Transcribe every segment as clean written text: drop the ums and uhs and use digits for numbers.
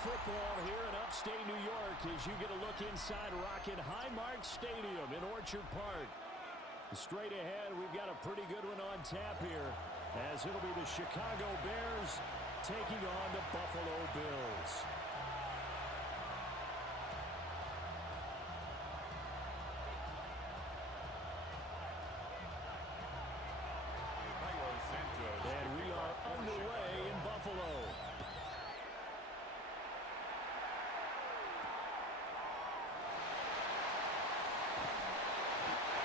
football here in upstate New York as you get a look inside Rocket Highmark Stadium in Orchard Park. Straight ahead, we've got a pretty good one on tap here as it'll be the Chicago Bears taking on the Buffalo Bills. And we are underway in Buffalo.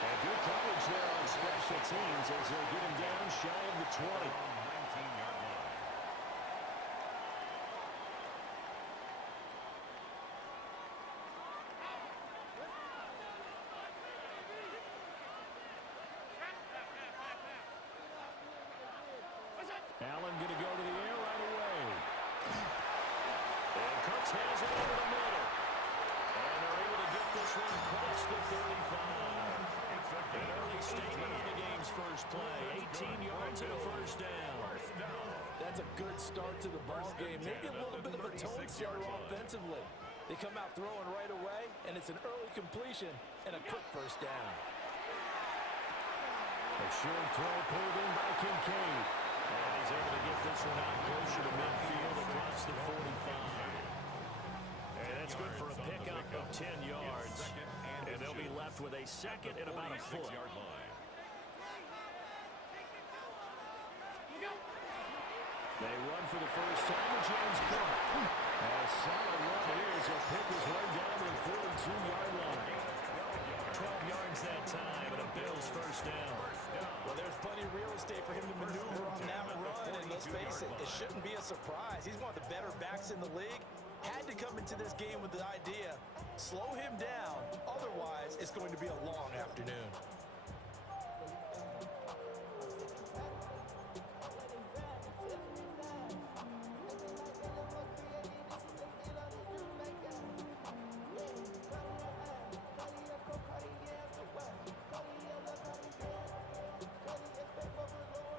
And good coverage there on special teams as they'll get him down shy of the 20. 19-yard line. Allen going to go to the air right away. And Cooks has it over the middle. And they're able to get this one across the 35. An early statement on the game's first play. 18 yards and a first down. That's a good start to the ball game. Maybe a little bit of a tone setter offensively. They come out throwing right away, and it's an early completion and a quick first down. A short throw pulled in by Kincaid. And he's able to get this one out closer to midfield across the 45. And that's good for a pickup of 10 yards. And they'll be left with a second and about a foot. They run for the first time with James Cook. A solid run here as he'll pick his way down to the 42-yard line. 12 yards that time and a Bills first down. Well, there's plenty of real estate for him to maneuver on that run, and let's face it, it shouldn't be a surprise. He's one of the better backs in the league. Had to come into this game with the idea, slow him down, otherwise it's going to be a long afternoon.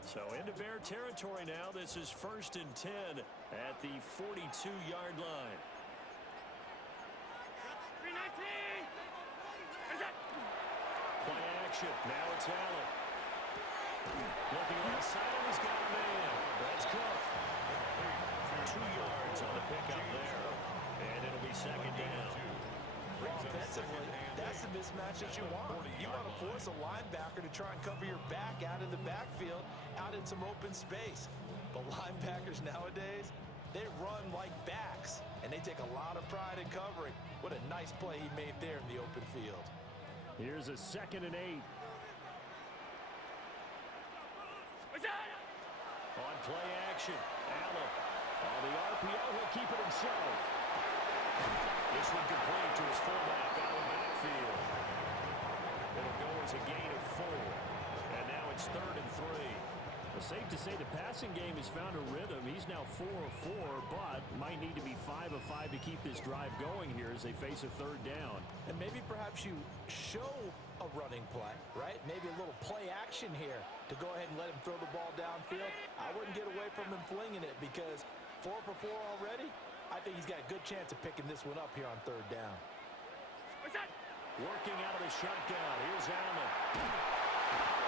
So into Bear territory now. This is 1st and 10 at the 42-yard line. Play action. Now it's Allen. Looking left side, he's got a man. That's Cook. 2 yards on the pickup there. And it'll be second down. Well, offensively, that's the mismatch that you want. You want to force a linebacker to try and cover your back out of the backfield, out in some open space. But linebackers nowadays, they run like backs, and they take a lot of pride in covering. What a nice play he made there in the open field. Here's a 2nd and 8. On play action, Allen. On the RPO, he'll keep it himself. This one complete to his fullback out of the backfield. It'll go as a gain of 4. And now it's 3rd and 3. Well, safe to say the passing game has found a rhythm. He's now 4 of 4, but might need to be 5 of 5 to keep this drive going here as they face a 3rd down. And maybe perhaps you show a running play, right? Maybe a little play action here to go ahead and let him throw the ball downfield. I wouldn't get away from him flinging it because 4 for 4 already. I think he's got a good chance of picking this one up here on 3rd down. Working out of the shotgun. Here's Allen.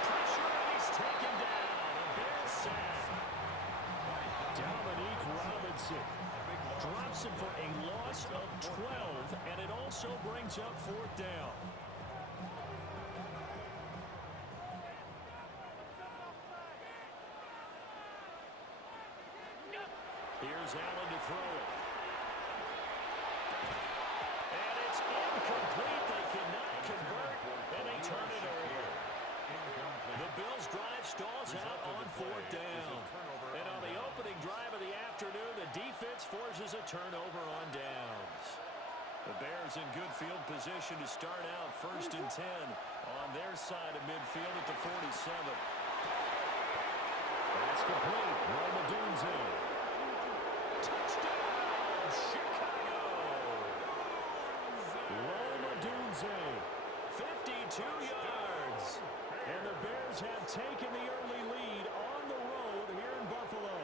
Pressure, and he's taken down. A Bears sack. Dominique Robinson drops him for a loss of 12, and it also brings up 4th down. Here's Allen to throw it. And it's incomplete. They cannot convert, and they turn it over. The Bills' drive stalls out on 4th down. And on the opening drive of the afternoon, the defense forces a turnover on downs. The Bears in good field position to start out 1st and 10 on their side of midfield at the 47. That's complete. Roma Dunze. Roma Dunze, 52 yards. And the Bears have taken the early lead on the road here in Buffalo.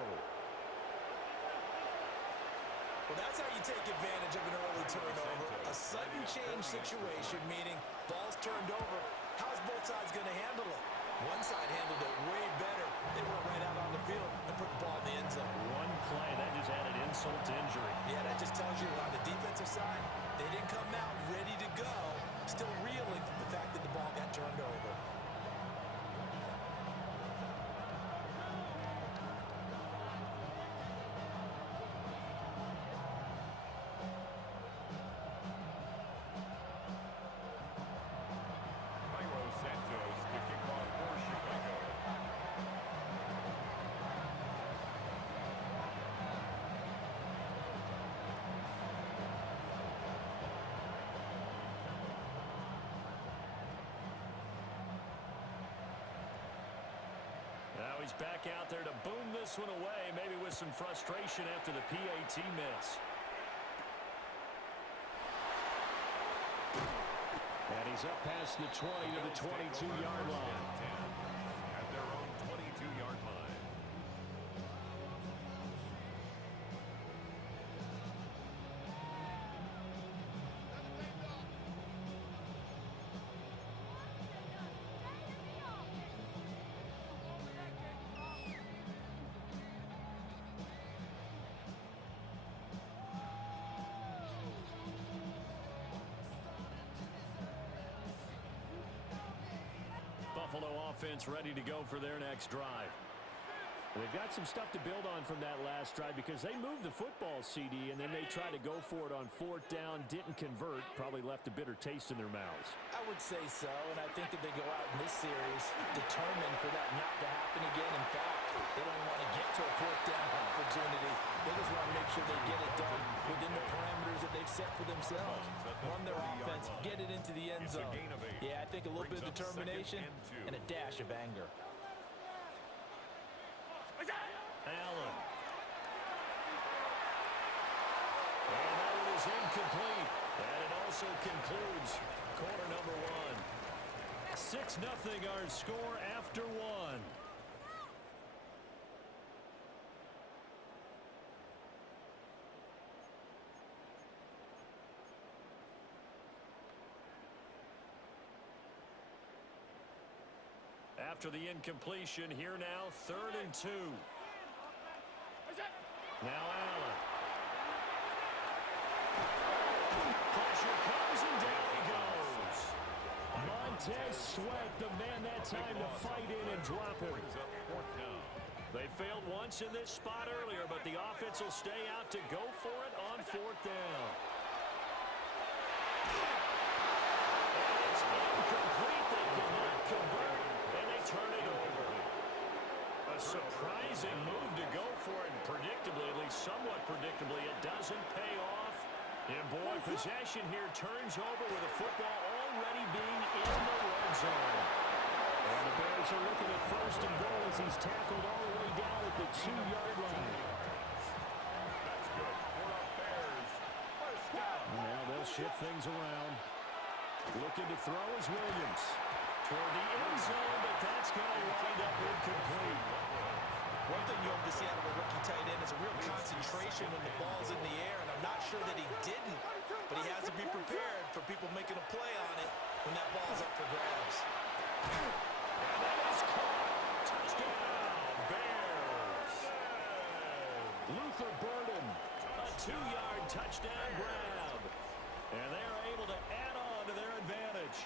Well, that's how you take advantage of an early turnover. A sudden change situation, meaning ball's turned over. How's both sides going to handle it? One side handled it way better. They went right out on the field and put the ball in the end zone. One play, that just added insult to injury. Yeah, that just tells you on the defensive side, they didn't come out ready to go, still reeling from the fact that the ball got turned over. Now he's back out there to boom this one away, maybe with some frustration after the PAT miss. And he's up past the 20 to the 22-yard line. At their own 22-yard line. Buffalo offense ready to go for their next drive. They've got some stuff to build on from that last drive because they moved the football, CD, and then they tried to go for it on fourth down, didn't convert, probably left a bitter taste in their mouths. I would say so, and I think that they go out in this series determined for that not to happen again. In fact, they don't want to get to a fourth down opportunity. They just want to make sure they get it done within the parameters that they've set for themselves. Run their offense, get it into the end zone. Yeah, I think a little bit of determination and a dash of anger. Allen. And that one is incomplete. And it also concludes quarter number one. 6-0 our score after one. After the incompletion, here now, 3rd and 2. Now Allen. Pressure comes and down he goes. Montez Sweat, the man that time to fight in and drop him. They failed once in this spot earlier, but the offense will stay out to go for it on 4th down. And it's incomplete. They cannot convert, and they turn it over. A surprising move to go for it, and predictably, at least somewhat predictably, it doesn't pay off. And boy, possession here turns over with the football already being in the red zone. And the Bears are looking at 1st and goal as he's tackled all the way down at the 2-yard line. That's good for the Bears. First down. Now they'll shift things around. Looking to throw is Williams. Toward the end zone, but that's going to wind up incomplete. One thing you hope to see out of a rookie tight end is a real concentration when the ball's in the air, and I'm not sure that he didn't, but he has to be prepared for people making a play on it when that ball's up for grabs. And that is caught. Touchdown, Bears. Luther Burden, a 2-yard touchdown grab. And they're able to add on to their advantage.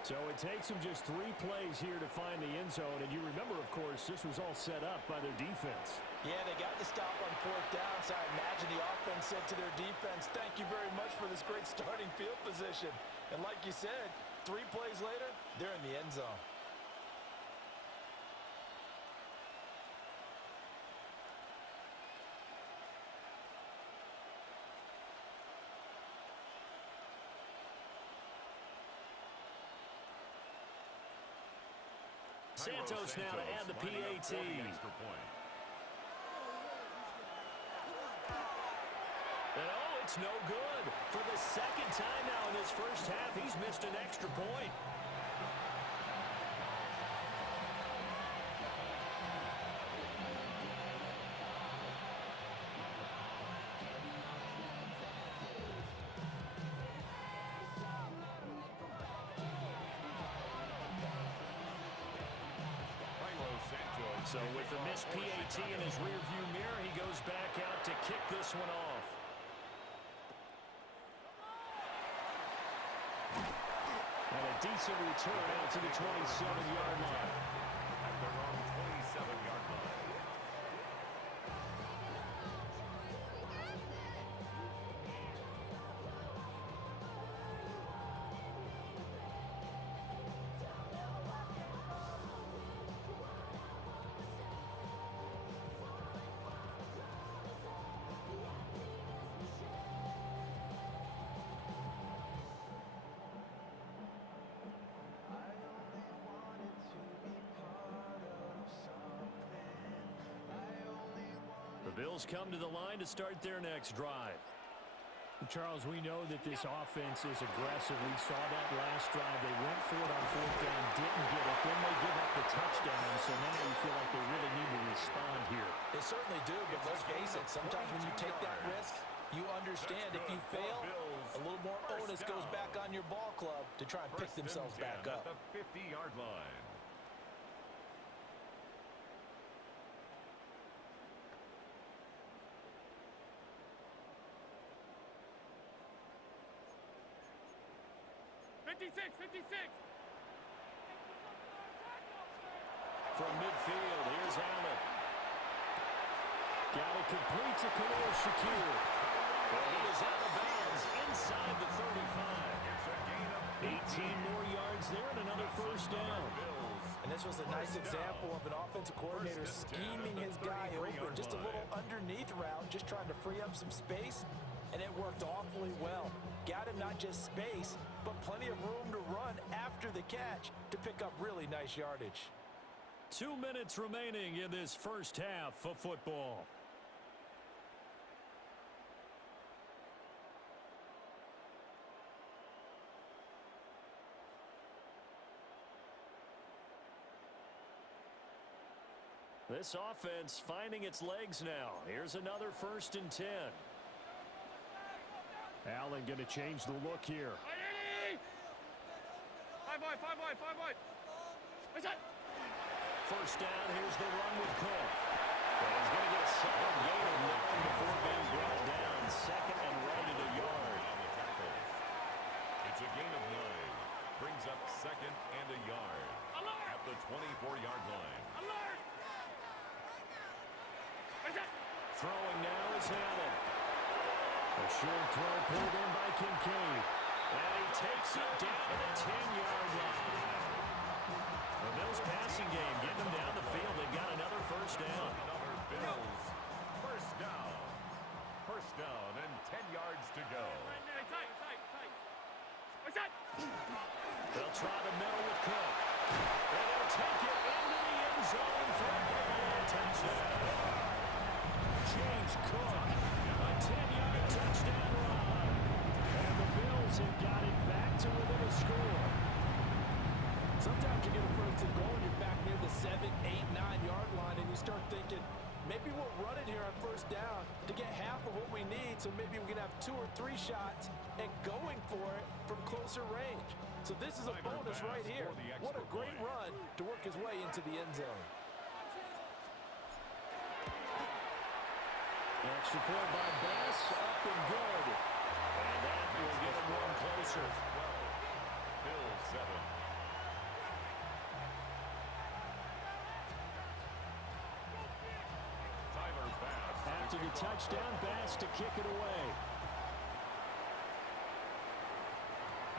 So it takes them just 3 plays here to find the end zone. And you remember, of course, this was all set up by their defense. Yeah, they got the stop on 4th down, so I imagine the offense said to their defense, thank you very much for this great starting field position. And like you said, 3 plays later, they're in the end zone. Santos now to add the PAT. And oh, it's no good. For the 2nd time now in this first half, he's missed an extra point. So with the missed PAT in his rearview mirror, he goes back out to kick this one off. And a decent return out to the 27-yard line. At their own 27-yard line. The Bills come to the line to start their next drive. Charles, we know that this offense is aggressive. We saw that last drive. They went for it on fourth down, didn't get it. Then they give up the touchdown, so now you feel like they really need to respond here. They certainly do, but let's face it, sometimes when you take that risk, you understand if you fail, a little more onus goes back on your ball club to try and pick themselves back up. At the 50-yard line. From midfield, here's Allen. Got it complete to Khalil Shakir. Well, he is out of bounds inside the 35. 18 more yards there and another first down. And this was a nice example of an offensive coordinator scheming his guy open. Just a little underneath route, just trying to free up some space, and it worked awfully well. Got him not just space, but plenty of room to run after the catch to pick up really nice yardage. 2 minutes remaining in this first half of football. This offense finding its legs now. Here's another 1st and 10. Allen going to change the look here. Five wide. What's that? First down, here's the run with Cook. And he's going to get a solid gain of 9 before being brought down. 2nd and right at a yard. On the tackle. It's a gain of 9. Brings up 2nd and a yard. Alert! At the 24-yard line. Alert! What's that? Throwing now is Allen. A short throw pulled in by Kincaid. And he takes it down to the 10-yard line. The Bills passing game getting them down the field. They've got another first down. Another Bills first down. First down and 10 yards to go. Tight. What's that? They'll try the middle with Cook. And they'll take it into the end zone for a touchdown. James Cook, a 10-yard touchdown run. And the Bills have got it back to within a score. Sometimes you get a first and goal and you're back near the 7, 8, 9-yard line, and you start thinking, maybe we'll run it here on first down to get half of what we need, so maybe we can have 2 or 3 shots and going for it from closer range. So this is a bonus right here. What a great run to work his way into the end zone. Extra point by Bass, up and good. And that will get him one closer. Bills 7. Tyler Bass. After the touchdown, Bass to kick it away.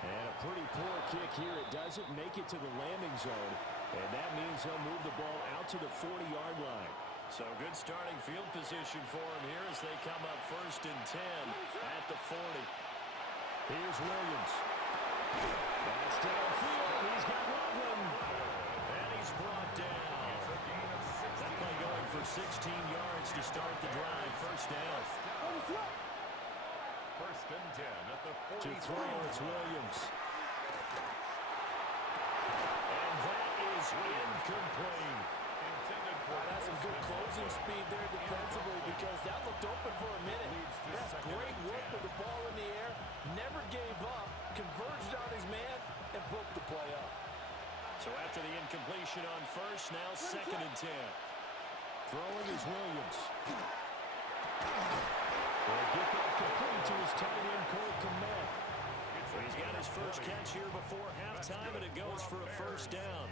And a pretty poor kick here. It doesn't make it to the landing zone. And that means they'll move the ball out to the 40-yard line. So good starting field position for him here as they come up 1st and 10 at the 40. Here's Williams. That's downfield. He's got Loveland. And he's brought down. That play going for 16 yards to start the drive. First down. First and 10 at the 40. To throw, it's Williams. And that is incomplete. That's some good closing speed there defensively because that looked open for a minute. That's great work with the ball in the air. Never gave up, converged on his man, and broke the play up. So after the incompletion on first, now 2nd and 10. Throwing is Williams. They'll get that complete to his tight end, Cole Kmet. He's got his first catch here before halftime, and it goes for a first down.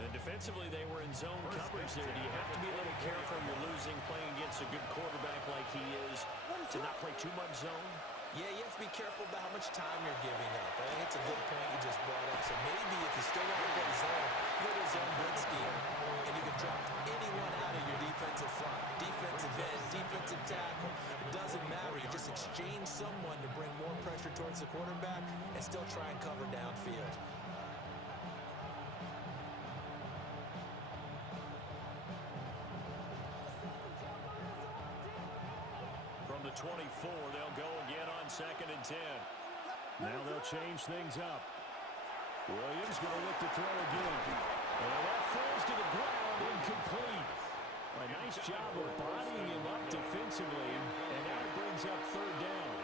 And defensively, they were in zone coverage there. Do you have to be a little careful? You're losing playing against a good quarterback like he is to not play too much zone? Yeah, you have to be careful about how much time you're giving up. I think it's a good point you just brought up. So maybe if you still want to play zone, go to zone blitz scheme, and you can drop anyone out of your defensive front. Defensive end, defensive tackle. It doesn't matter. You just exchange someone to bring more pressure towards the quarterback and still try and cover downfield. From the 24, they'll go again on 2nd and 10. Now they'll change things up. Williams going to look to throw again. And that falls to the ground, incomplete. A nice job of bodying him up defensively, and now it brings up 3rd down.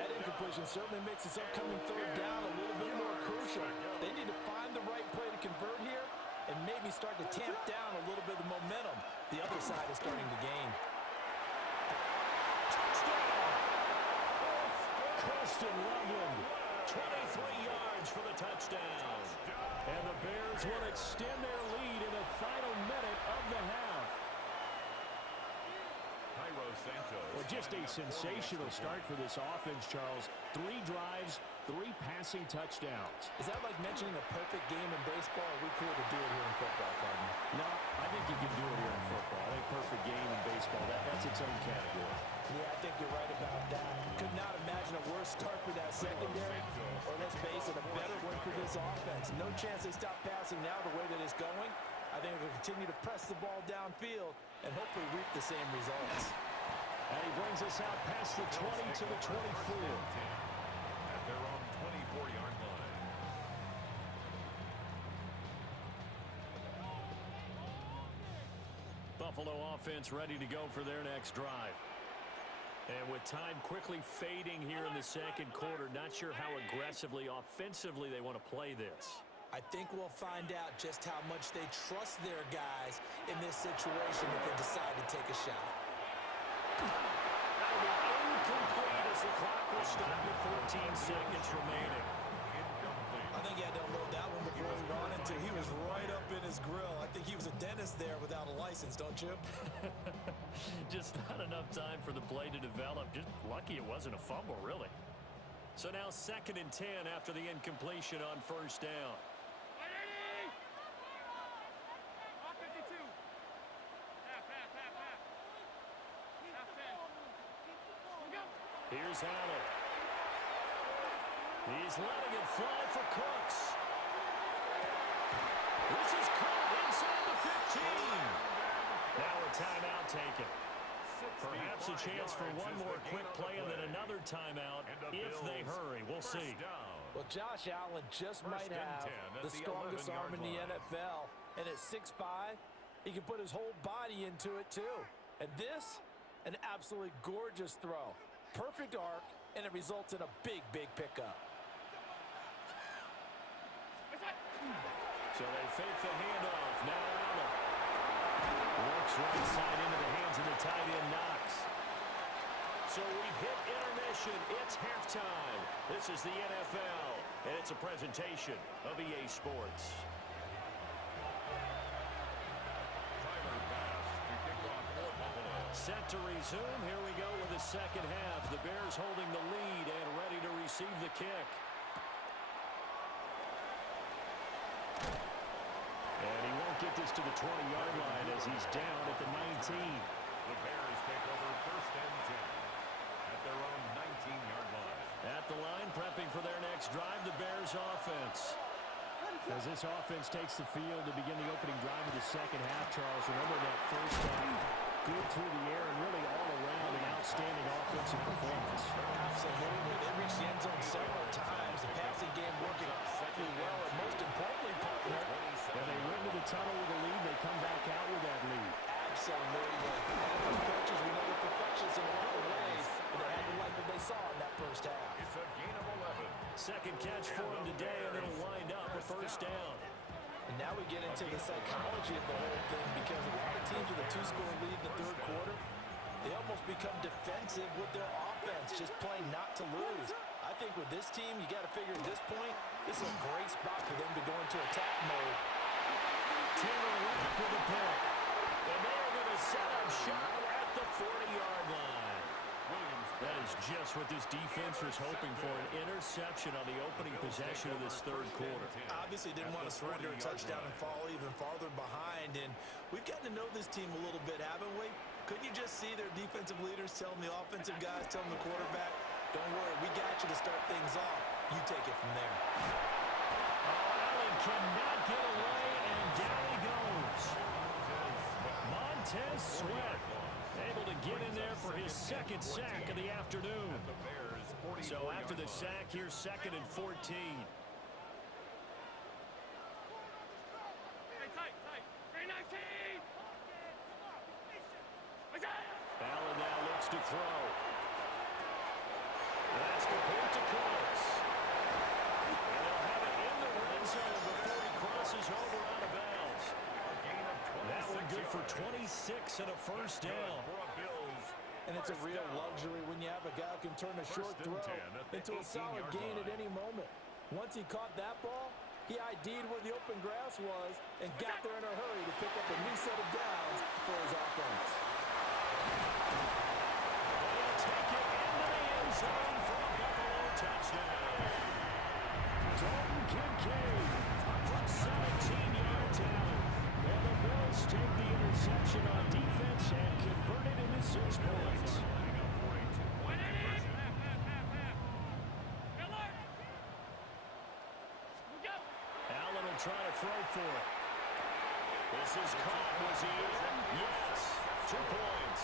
That incompletion certainly makes this upcoming 3rd down a little bit more crucial. They need to find the right play to convert here and maybe start to tamp down a little bit of momentum the other side is starting to gain. Preston Loveland, 23 yards for the touchdown. And the Bears will extend their lead in the final minute of the half. Cairo Santos. Well, just a sensational start for this offense, Charles. 3 drives, 3 passing touchdowns. Is that like mentioning a perfect game in baseball? Or are we cool to do it here in football, Cardinal? No, I think you can do it here in football. I think perfect game in baseball, that's its own category. Yeah, I think you're right about that. Could not imagine a worse start for that secondary, or let's face it, a better one for this offense. No chance they stop passing now the way that it's going. I think they'll continue to press the ball downfield and hopefully reap the same results. And he brings us out past the 20 to the 24. At their own 24-yard line. Buffalo offense ready to go for their next drive. And with time quickly fading here in the 2nd quarter, not sure how aggressively, offensively they want to play this. I think we'll find out just how much they trust their guys in this situation if they decide to take a shot. That'll be incomplete as the clock will stop with 14 seconds remaining. I think he had to unload that one before he ran into. He was right up in his grill. I think he was a dentist there without a license, don't you? Just not enough time for the play to develop. Just lucky it wasn't a fumble, really. So now 2nd and 10 after the incompletion on 1st down. Ready? Off 52. Half. Half 10. Go. Here's Allen. He's letting it fly for Cooks. This is caught inside the 15. Now a timeout taken. Perhaps a chance for one more quick play and then another timeout if they hurry. We'll see. Well, Josh Allen just might have the strongest arm in the NFL. And at 6'5", he can put his whole body into it, too. And this, an absolutely gorgeous throw. Perfect arc, and it results in a big, big pickup. So they fake the handoff. Now Allen works right side into the hands of the tight end Knox. So we've hit intermission. It's halftime. This is the NFL, and it's a presentation of EA Sports. Tyler pass to kick off for Buffalo. Set to resume. Here we go with the 2nd half. The Bears holding the lead and ready to receive the kick. And he won't get this to the 20-yard line as he's down at the 19. The Bears take over 1st and 10 at their own 19-yard line. At the line, prepping for their next drive, the Bears offense. As this offense takes the field to begin the opening drive of the 2nd half, Charles, remember that 1st half, good through the air and really all around an outstanding offensive performance. Absolutely. They reached the end zone several times. The passing game working extremely well, and most importantly, partner, And they went into the tunnel with a lead. They come back out with that lead. absolutely. NFL coaches, we know they're perfectionists in a lot of ways, but they had to like what they saw in that 1st half. It's a gain of 11. Second catch for him today, and it'll wind up a 1st down. And now we get into the psychology of the whole thing, because a lot of teams with a two-score lead in the third quarter, they almost become defensive with their offense, just playing not to lose. I think with this team, you got to figure at this point, this is a great spot for them to go into attack mode. Taylor Rapp with the pick. And they're going to set up shop at the 40-yard line. That is just what this defense was hoping for, an interception on the opening possession of this third quarter. Obviously didn't want to surrender a touchdown and fall even farther behind, and we've gotten to know this team a little bit, haven't we? Couldn't you just see their defensive leaders telling the offensive guys, telling the quarterback, don't worry, we got you to start things off. You take it from there. Allen cannot get away, and down he goes. Montez Sweat able to get in there for his second sack of the afternoon. So after the sack, here's 2nd and 14. Allen now looks to throw. That's complete to Close. And they'll have it in the red zone before he crosses over out of bounds. That one good for 26 and a first down. And it's a real luxury when you have a guy who can turn a short throw into a solid gain at any moment. Once he caught that ball, he ID'd where the open grass was and got there in a hurry to pick up a new set of downs for his offense. They'll take it into the end zone for a Buffalo touchdown. Dalton Kincaid from 17 yards out. And the Bills take the interception on defense and convert it into 6 points. Allen will try to throw for it. This is caught. Was he in? Yes. 2 points.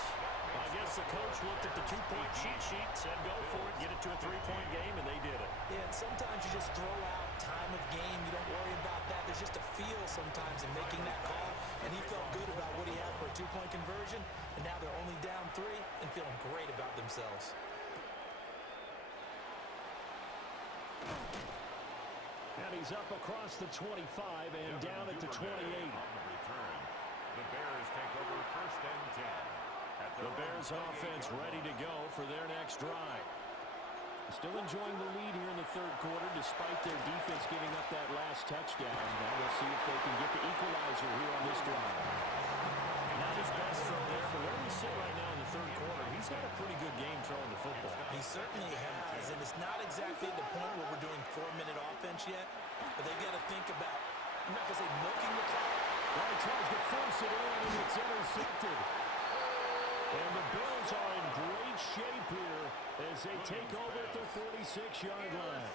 I guess the coach looked at the 2-point cheat sheet, said go for it, get it to a 3-point game, and they did it. Yeah, and sometimes you just throw out time of game. You don't worry about that. There's just a feel sometimes in making that call, and he felt good about what he had for a 2-point conversion, and now they're only down 3 and feeling great about themselves. And he's up across the 25 and down at the 28. The Bears take over 1st and 10. The Bears offense ready to go for their next drive. Still enjoying the lead here in the third quarter despite their defense giving up that last touchdown. Now we'll see if they can get the equalizer here on this drive. Not his best throw there, but where we sit right now in the third quarter, he's had a pretty good game throwing the football. He certainly has, and it's not exactly at the point where we're doing 4-minute offense yet, but they got to think about, I'm not going to say milking the clock. Well, he tries to force it in, and it's intercepted. And the Bills are in great shape here as they take over at the 46-yard line.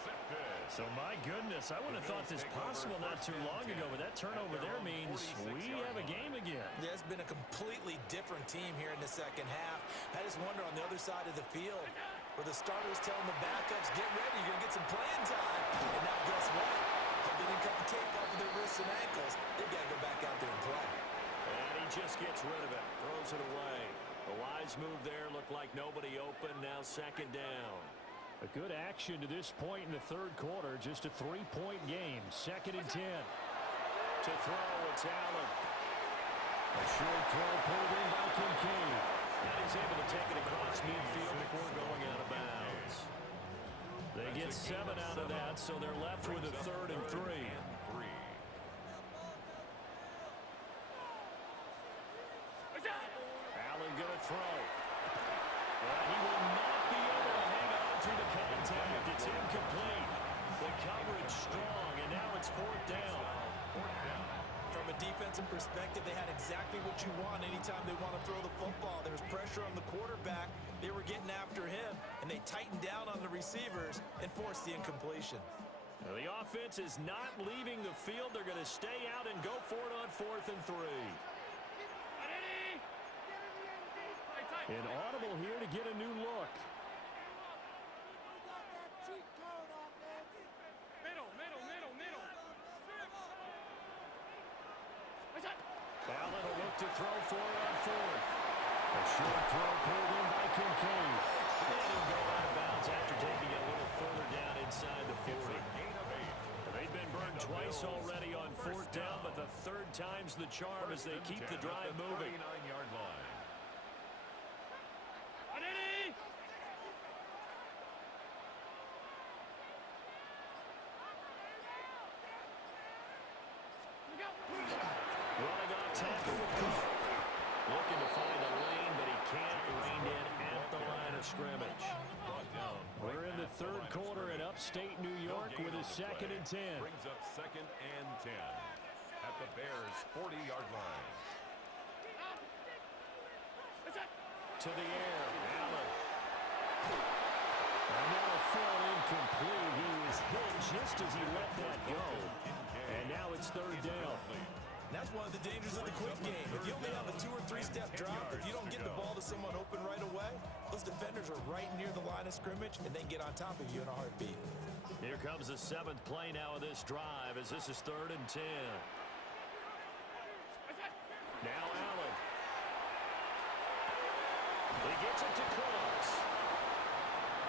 So, my goodness, I wouldn't have thought this possible not too long ago, but that turnover there means we have a game again. Yeah, it's been a completely different team here in the second half. I just wonder on the other side of the field where the starters telling the backups, get ready, you're going to get some playing time. And now guess what? If they didn't cut the tape off of their wrists and ankles, they've got to go back out there and play. And he just gets rid of it, throws it away. A wise move there, looked like nobody open, now 2nd down. A good action to this point in the third quarter, just a 3-point game, 2nd and 10. To throw, it's Allen. A short throw pulled in by Kincaid. And he's able to take it across midfield before going out of bounds. They get 7 out of that, so they're left with a 3rd and 3. Allen gonna throw. But he will not be able to hang on through the contact. It's incomplete. The coverage strong, and now it's 4th down. From a defensive perspective, they had exactly what you want anytime they want to throw the football. There was pressure on the quarterback. They were getting after him, and they tightened down on the receivers and forced the incompletion. Now, the offense is not leaving the field. They're going to stay out and go for it on 4th and 3. An audible here to get a new look. Allen will look to throw for it on 4th. A short throw pulled in by Kincaid. And he'll go out of bounds after taking it a little further down inside the 40. They've been burned twice already on 4th down, times the charm as they keep the drive moving. 39-yard line. Ready? Look out. Running off tackle with Cook. Looking to find a lane, but he can't rein in at the line of scrimmage. Brought down. We're in the third quarter in upstate New York with a 2nd and 10. Brings up 2nd and 10 at the Bears' 40-yard line. That's it. To the air, Allen. And now thrown incomplete. He was hit just as he let that go. And now it's 3rd down. And that's one of the dangers of the quick game. If you only have a 2- or 3-step drop, if you don't get the ball to someone open right away, those defenders are right near the line of scrimmage, and they get on top of you in a heartbeat. Here comes the 7th play now of this drive as this is 3rd and 10. Now Allen. He gets it to Close.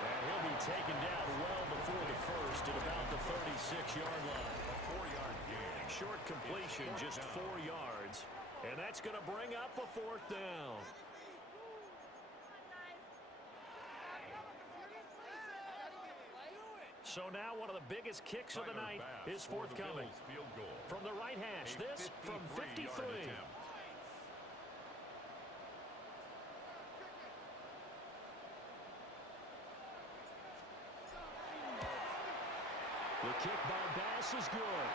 And he'll be taken down well before the first at about the 36-yard line. A 4-yard gain. Short completion, just 4 yards. And that's going to bring up a 4th down. So now one of the biggest kicks of the night is forthcoming. Field goal. From the right hash, this from 53. The kick by Bass is good.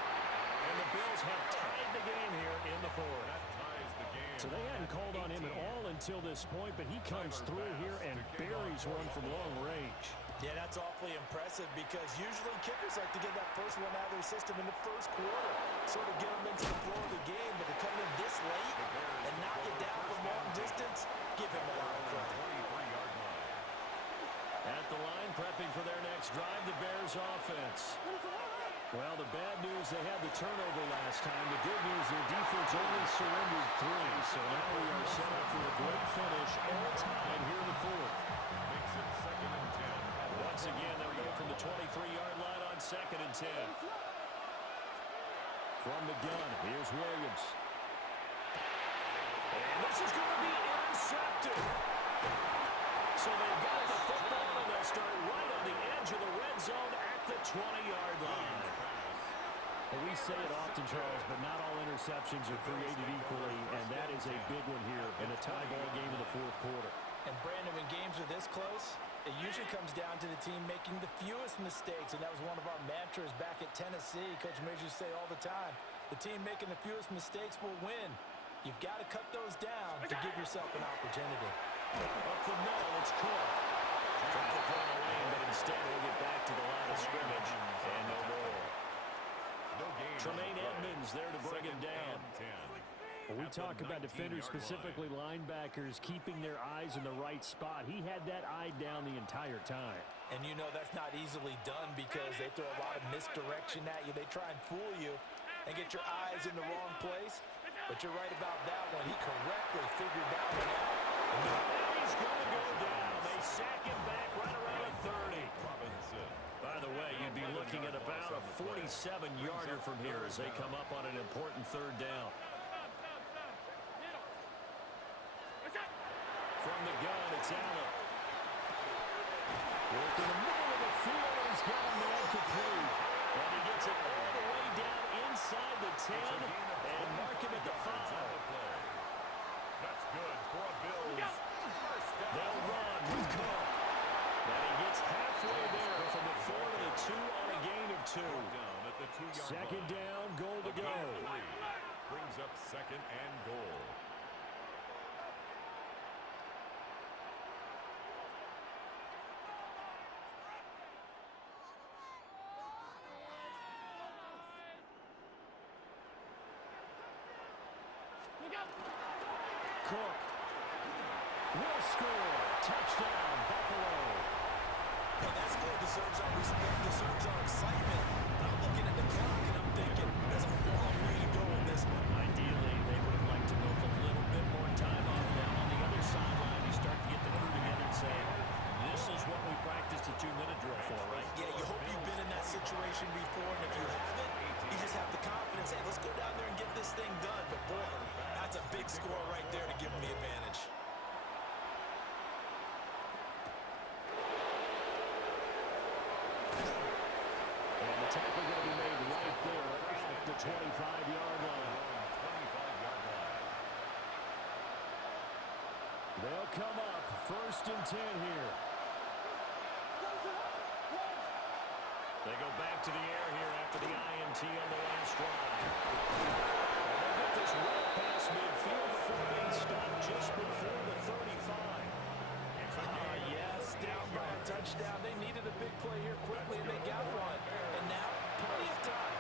And the Bills have tied the game here in the 4th. That ties the game. So they hadn't called on him at all until this point, but he comes through here and buries one from long range. Yeah, that's awfully impressive because usually kickers like to get that first one out of their system in the first quarter, sort of get them into the flow of the game, but to come in this late and knock it down from long distance, give him a lot of credit. 23-yard line. At the line, prepping for their next drive, the Bears offense. Well, the bad news, they had the turnover last time. The good news, their defense only surrendered 3. So now we are set up for a great finish, all tied here in the 4th. Makes it 2nd and 10. Once again, they'll go from the 23-yard line on 2nd and 10. From the gun, here's Williams. And this is going to be intercepted. So they've got the football, and they'll start right on the edge of the red zone at the 20-yard line. Well, we say it often, Charles, but not all interceptions are created equally, and that is a big one here in a tie ball game in the 4th quarter. And Brandon, when games are this close, it usually comes down to the team making the fewest mistakes, and that was one of our mantras back at Tennessee. Coach Major used to say all the time, the team making the fewest mistakes will win. You've got to cut those down to give yourself an opportunity. Up the middle, it's Cook. Trying to find a lane, but instead we'll get back to the line of scrimmage, and no more. No gain. Tremaine Edmonds there to bring him down. 10. When we At the talk about defenders, 19-yard specifically linebackers, keeping their eyes in the right spot. He had that eye down the entire time. And you know that's not easily done because they throw a lot of misdirection at you. They try and fool you and get your eyes in the wrong place. But you're right about that one. He correctly figured that one out. And he's going to go down. They sack him back right around the 30. Robinson. By the way, you'd be looking at about a 47-yarder from here as they come up on an important 3rd down. From the gun, it's Allen. Work in the middle of the field, and he's got a man complete. And he gets it all the way down inside the 10 and mark him at the 5. That's good for a Bills. First down. They'll run with Cook. And he gets halfway there from the 4 to the 2 on a gain of 2. Down at the 2-yard Second line. down, goal to A gain go. of 3. Brings up 2nd and goal. Cook will score. Touchdown, Buffalo. Hey, that score deserves our respect, deserves our excitement. But I'm looking at the clock and I'm thinking, there's a long way to go in this one. Ideally, they would have liked to milk a little bit more time off now. On the other sideline, you start to get the crew together and say, this is what we practiced a 2-minute drill for, right? Yeah, you hope you've been in that situation before, and if you haven't, you just have the confidence, hey, let's go down there and get this thing done. But boy, big score right there to give them the advantage. And the tackle going to be made right there at the 25-yard line. 25-yard line. They'll come up 1st and 10 here. They go back to the air here after the INT on the last drive. And they get this well past midfield before they stop just before the 35. Yes, down by a touchdown. They needed a big play here quickly, and they got one. And now, plenty of time.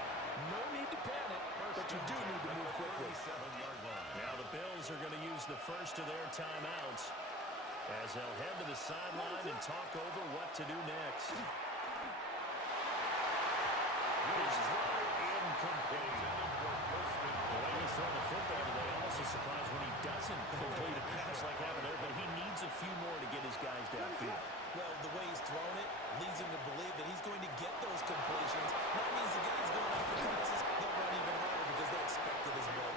No need to panic, but you do need to move quickly. 7-yard line. Now the Bills are going to use the first of their timeouts as they'll head to the sideline and talk over what to do next. His throw incomplete. The way he's throwing the football today, almost a surprise when he doesn't complete a pass like having there, but he needs a few more to get his guys downfield. Well, the way he's thrown it leads him to believe that he's going to get those completions. That means the guys going after passes, they'll run even harder because they expect it as well.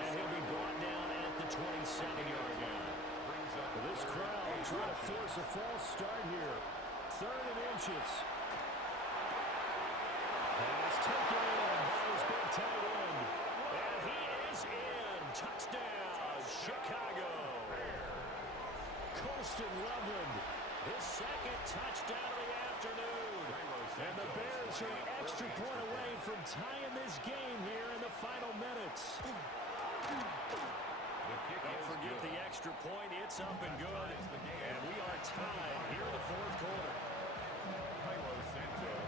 And he'll be brought down at the 27-yard line. This crowd trying to force a false start here. 3rd and inches. Pass taken in by his big tight end. And he is in. Touchdown, Chicago. Colston Loveland, His second touchdown of the afternoon. and the Bears are an extra point away from tying this game here in the final minutes. Don't forget the extra point. It's up and good. And we are tied here in the 4th quarter.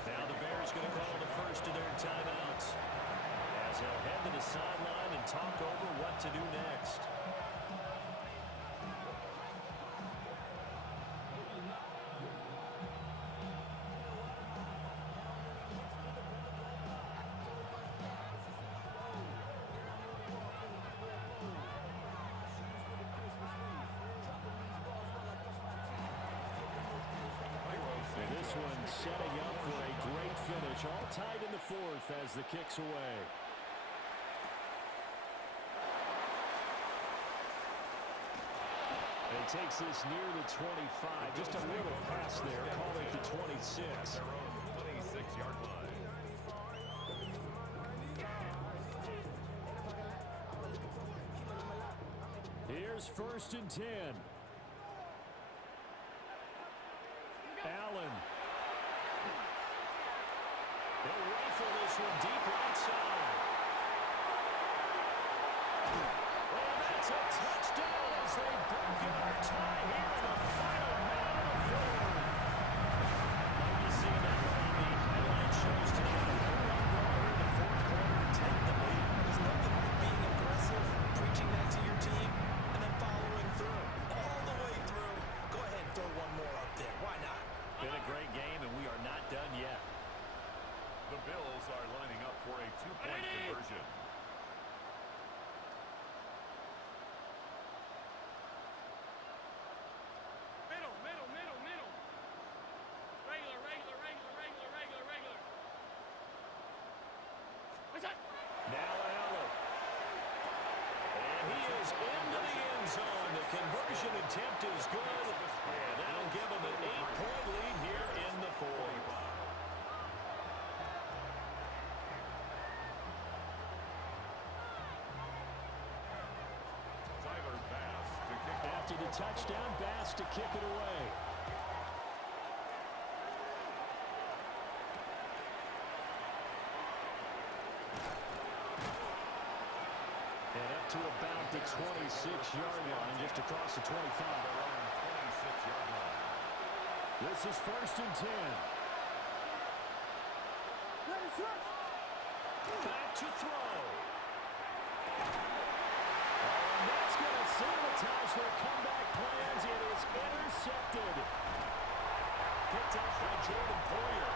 Now the Bears going to call the first of their timeouts as they'll head to the sideline and talk over what to do next. And this one setting up for a great finish. All tied in the 4th as the kick's away. And he takes this near the 25. Just a little pass there. Call it the 26. Their own 26-yard line. Here's 1st and 10. Allen. They'll rifle this one deep right side. And that's a touchdown as they break up our tie here in the final minute of the 4th. Like you see that on the highlight shows tonight. The whole lot more here in the 4th quarter to take the lead. There's nothing like being aggressive, preaching that to your team, and then following through. All the way through. Go ahead and throw one more up there. Why not? Been a great game, and we are not done yet. The Bills are lining up for a 2-point conversion. Middle, middle, middle, middle. Regular, regular, regular, regular, regular, regular. What's that? Now Allen. And he is into the end zone. The conversion attempt is good. And that'll give him an 8-point lead here in the 4th. Tyler Bass to kick off. After the touchdown, Bass to kick it away. And up to about the 26-yard line, just across the 25. Their own 26-yard line. This is 1st and 10. Back to throw. And that's going to sabotage their comeback plans. It is intercepted. Picked up by Jordan Poyer.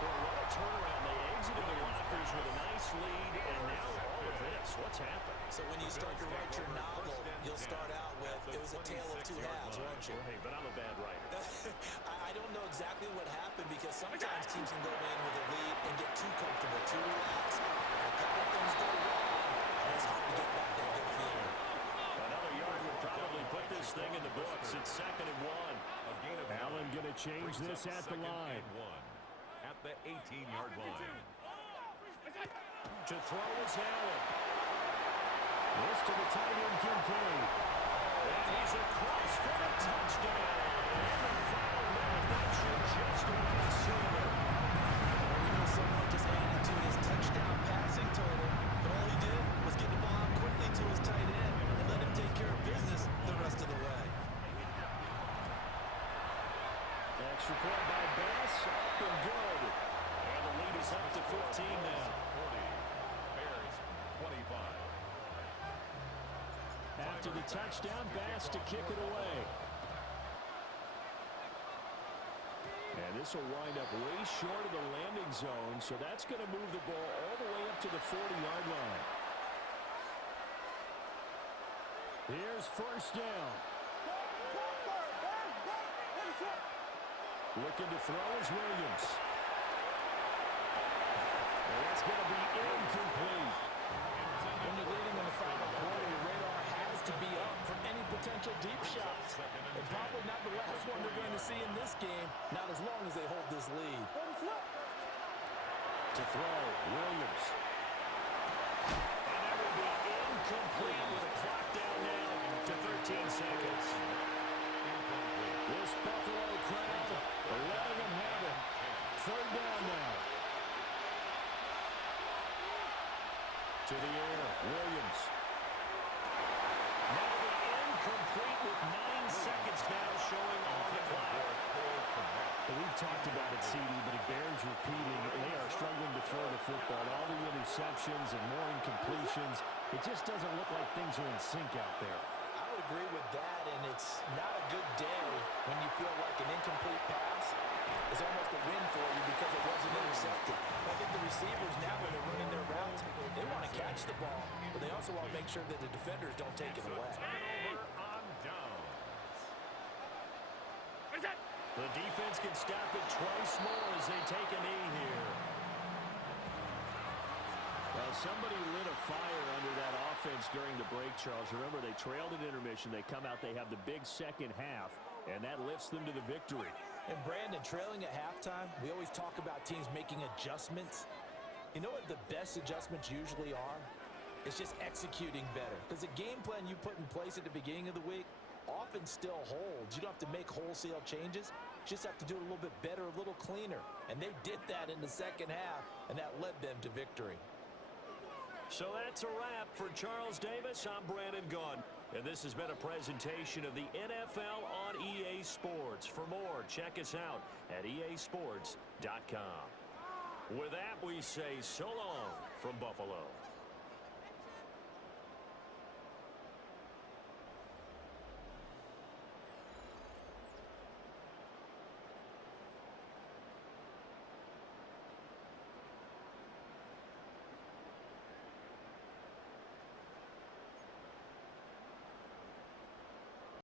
Well, what a turnaround. They exited the lockers with a nice lead, and now all of this. What's happened? So when you start to write your novel, you'll start out with, it was a tale of 2 halves, won't you? Hey, but I'm a bad writer. I don't know exactly what happened because sometimes teams can go in with a lead and get too comfortable, too relaxed. And a couple of things go wrong, and it's hard to get back that good feeling. put this thing in the books. It's 2nd and 1. A gain of Allen 9. going to change Brings this up at the 2nd line. and 1 at the 18-yard line. To throw is Allen. This to the tight end, Kincaid. And he's across for the touchdown. And the final minute, that should just about seal it. We know someone just added to his touchdown passing total, but all he did was get the ball out quickly to his tight end and let him take care of business the rest of the way. Extra point by Bass. Up and good. And the lead is up to 15 now. 40. Bears 25. After the touchdown, Bass to kick it away. And this will wind up way short of the landing zone, so that's going to move the ball all the way up to the 40-yard line. Here's first down. Looking to throw is Williams. And that's going to be incomplete. When you're leading in the final quarter, your radar has to be up for any potential deep shots. And probably not the last one we're going to see in this game, not as long as they hold this lead. To throw, Williams. And that will be incomplete with a clock down now to 13 seconds. This Buffalo crowd letting him have it. Third down now. To the air, Williams. Now the incomplete with 9 seconds now showing on the clock. We've talked about it, CD, but it bears repeating. They are struggling to throw the football. All the interceptions and more incompletions. It just doesn't look like things are in sync out there. I would agree with that, and it's not a good day when you feel like an incomplete pass is almost a win for you because it wasn't intercepted. I think the receivers now, when they're running their routes, they want to catch the ball, but they also want to make sure that the defenders don't take it away. Turnover on downs. The defense can stop it twice more as they take a knee here. Well, somebody lit a fire under that offense during the break, Charles. Remember, they trailed at intermission. They come out, they have the big second half, and that lifts them to the victory. And Brandon, trailing at halftime, we always talk about teams making adjustments. You know what the best adjustments usually are? It's just executing better. Because the game plan you put in place at the beginning of the week often still holds. You don't have to make wholesale changes. You just have to do it a little bit better, a little cleaner. And they did that in the second half, and that led them to victory. So that's a wrap for Charles Davis. I'm Brandon Gunn. And this has been a presentation of the NFL on EA Sports. For more, check us out at easports.com. With that, we say so long from Buffalo.